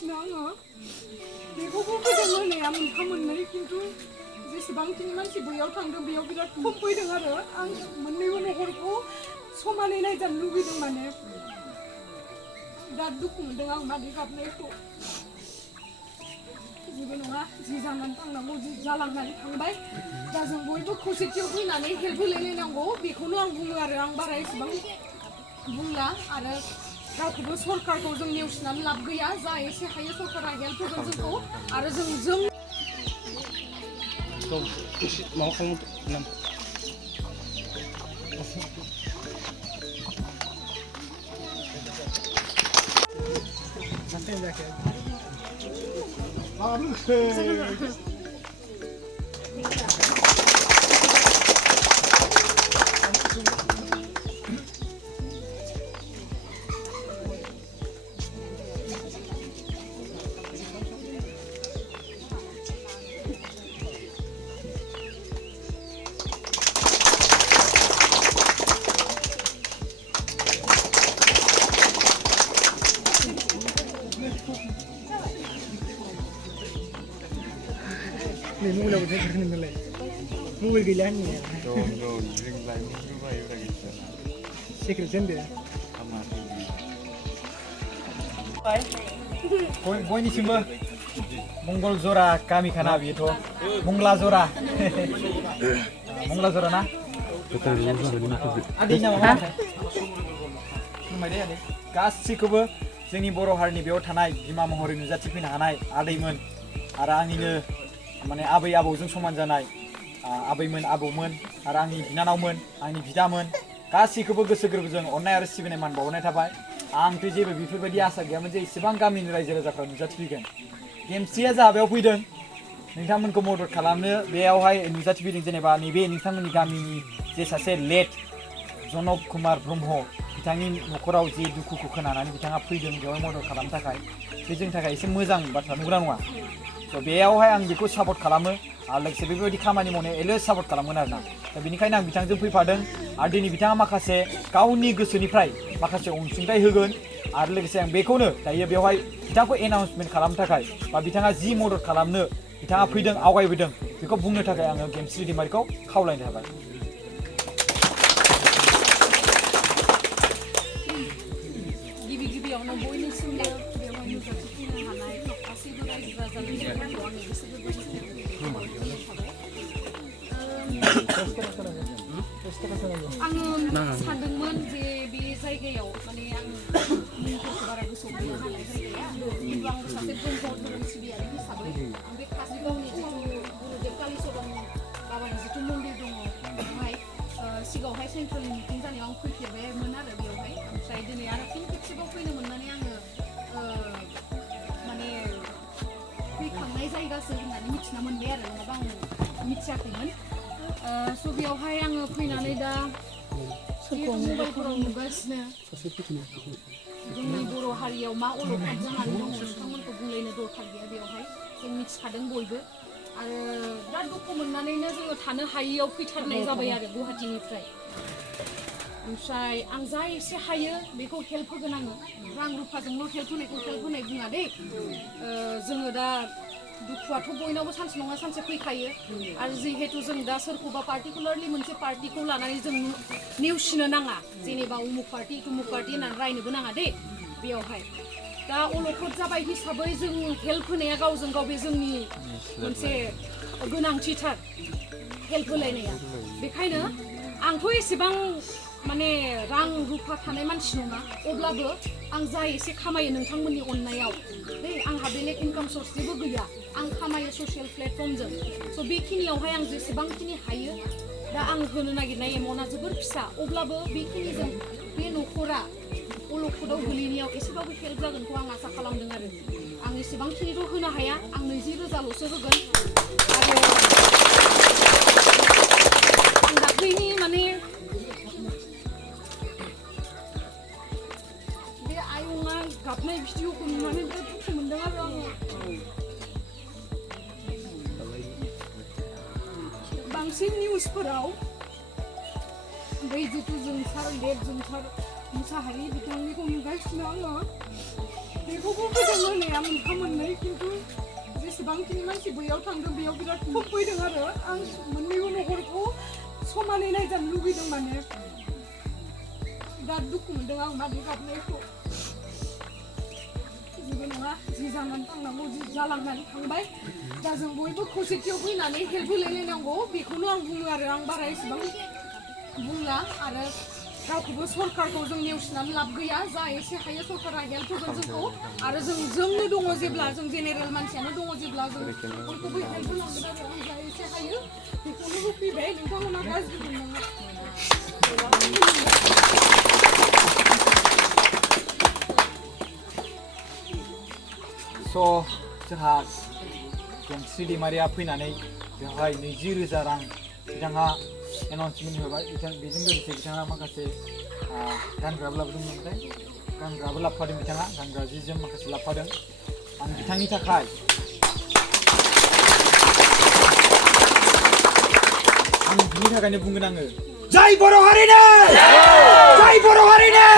नुगासिनो आङो बेखौबो फैदों होननाया मोनफा मोननै खिन्थु जेसेबांखिनि मानसि बैयाव थांदों बेयाव बिराद खम फैदों आरो आं मोननैबो न'खरखौ समानै नायजानो लुगैदों माने बिराद दुखु मोनदों आं मादै गाबनायखौ जेबो नङा जि जानानै थांनांगौ जि जालांनानै थांबाय दा जों बयबो खौसेथियाव फैनानै हेल्प होलायलायनांगौ बेखौनो आं बुङो आरो आं बारा एसेबां बुंला आरो रावखौबो सरकारखौ जों नेवसिनानै लाब गैया जा एसे हायो सरकारा हेल्प होगोन जोंखौ आरो जों Nih mau udah saya kerjain dulu. Mau gila nih ya. Don't drink like me, you buy lagi. Secret sendiri. बयनिसिमबो मंगल जरा गामि खाना बेथ' मंगला जरा ना आदै नामा फोरमायदे आदै गासिखौबो जोंनि बर' हारिनि बेयाव थानाय बिमा महरै नुजाथिफैनो हानाय आदैमोन आरो आंनिनो माने आबै आबौजों समान जानाय आबैमोन आबौमोन आरो आंनि बिनानावमोन आंनि बिदामोन गासिखौबो गोसो गोरबोजों अननाय आरो सिबिनाय मान बावनाय थाबाय आंथ' जेबो बेफोरबायदि आसा गैयामोन जे इसेबां गामिनि रायजो राजाफ्रा नुजाथिफैगोन गेमस्रिया जाहाबायाव फैदों नोंथांमोनखौ मदद खालामनो बेयावहाय नुजाथिफैदों जेनेबा नैबे नोंथांमोननि गामिनि जे सासे लेट जनक कुमार ब्रह्म बिथांनि न'खराव जे दुखुखौ खोनानानै बिथाङा फैदों बेवहाय मदद खालामनो थाखाय बे जोंनि थाखाय एसे मोजां बाथ्रा नंगौना नङा स' बेयावहाय आं बेखौ सापर्ट खालामो आरो लोगोसे बेबायदि खामानि मावनायाव एलवेज सापर्ट खालामगोन आरोना दा बेनिखायनो आं बिथांजों फैफादों आरो दिनै बिथाङा माखासे गावनि गोसोनिफ्राय माखासे अनसुंथाइ होगोन आरो लोगोसे आं बेखौनो दायो बेवहाय बिथांखौ एनाउन्समेन्ट खालामनो थाखाय बा बिथाङा जि मदद खालामनो बिथाङा फैदों आवगायबोदों बेखौ बुंनो थाखाय आङो गेमस्रि दैमारिखौ खावलायनो थाबाय गिबियावनो बयनिसिमबो बेवहाय नुजाथिफैनो हानाय गासैबो रायजो राजानि आङो गोसो आङो सानदोंमोन जे बे जायगायाव माने आं मुंफोरखौ बारा गोसोआव गैया नालाय जायगाया खिन्थु आंबो सासे ब्रह्म धोरोम सिबियारि हिसाबै आं बे काजलगावनि जिथु गुरुदेब कालिचरन बाबानि जिथु मन्दिर दङ बेवहाय सिगाङावहाय सेन्ट्रेल मिटिं जानायाव आं फैफेरबायमोन आरो बेवहाय ओमफ्राय दिनै आरो फिन खेबसेबाव फैनो मोननानै आङो माने फैखांनाय जायगासो होननानै मिथिना मोनबाय आरो नङाबा आं मिथियाखैमोन स' बेयावहाय आङो फैनानै दा मबाइलफोराव नुगासिनो जोंनि बर' हारियाव मा अलखद जानानै दङ नोंथांमोनखौ बुंलायनो दरखार गैया बेवहाय जों मिथिखादों बयबो आरो बिराद दुखु मोननानैनो जोङो थानो हायियाव फैथारनाय जाबाय आरो गुवाहाटीनिफ्राय ओमफ्राय आं जा एसे हायो बेखौ हेल्प होगोन आङो रां रुफाजोंल' हेल्प होनाय बुङा दे जोङो दा दुखुआथ' बयनावबो सानसे नङा सानसे फैखायो आरो जिहेतु जों दा सोरखौबा पार्टिकुलारलि मोनसे पार्टिखौ लानानै जों नेवसिनो नाङा जेनेबा उमुक पार्टि तुमुक पार्टि होननानै रायनोबो नाङा दे बेयावहाय दा अलखद जाबाय हिसाबै जों हेल्प होनाया गावजों गाव बे जोंनि मोनसे गोनांथिथार हेल्प होलायनाया बेखायनो आंथ' एसेबां माने रां रुफा थानाय मानसि नङा अब्लाबो आं जा एसे खामायो नोंथांमोननि अननायाव दे आंहा बेलेग इनकाम सर्स जेबो गैया आं खामायो ससियेल प्लेटफर्मजों स' बेखिनियावहाय आं जेसेबांखिनि हायो दा आं होनो नागिरनाय एमाउन्टआ जोबोर फिसा अब्लाबो बेखिनिजों बे न'खरा अलखदाव गोलैनायाव एसेबाबो हेल्प जागोनखौ आं आसा खालामदों आरो आं एसेबांखिनिथ' होनो हाया आं 20,000ल'सो होगोन आरो आं दाख्लैनि माने बे आयंआ गाबनाय भिडिअखौ नुनानै बिराद दुखु मोनदों आरो आङो बांसिन निउसफोराव बै जिथु जोंसार मुसाहारि बिथांनिखौ नुगासिनो आङो बेखौबो फैदों होननाया मोनफा जेसेबांखिनि मानसि बैयाव थांदों बेयाव बिराद खम फैदों आरो आं मोननैबो न'खरखौ समानै नायजानो लुगैदों माने बिराद दुखु मोनदों आं मादै गाबनायखौ जेबो नङा जि जानानै थांनांगौ जि जालांनानै थांबाय दा जों बयबो खौसेथियाव फैनानै हेल्प होलायलायनांगौ बेखौनो आं बुङो आरो आं बारा एसेबां बुंला आरो रावखौबो सरकारखौ जों नेवसिनानै लाब गैया जा एसे हायो सरकारा हेल्प होगोन जोंखौ आरो जोंनो दङ जेब्ला जों जेनेरेल मानसियानो दङ जेब्ला जों बयखौबो हेल्प होनांगोन आरो आं जा एसे हायो बेखौनो होफैबाय नोंथांमोना गाज्रि मोननाङा जोंहा गेमस्रि दैमारिया फैनानै बेवहाय 20,000 रां बिथाङा एनाउन्समेन्ट होबाय बेजों लोगोसे बिथाङा माखासे गानग्राबो लाबोदोंमोन ओमफ्राय गानग्राबो लाबोफादों बिथाङा गानग्रा जि जोम माखासे लाबोफादों आं बिथांनि थाखाय आं बिनि थाखायनो बुंगोन आङो जय बर' हारिनो जय बर' हारिनो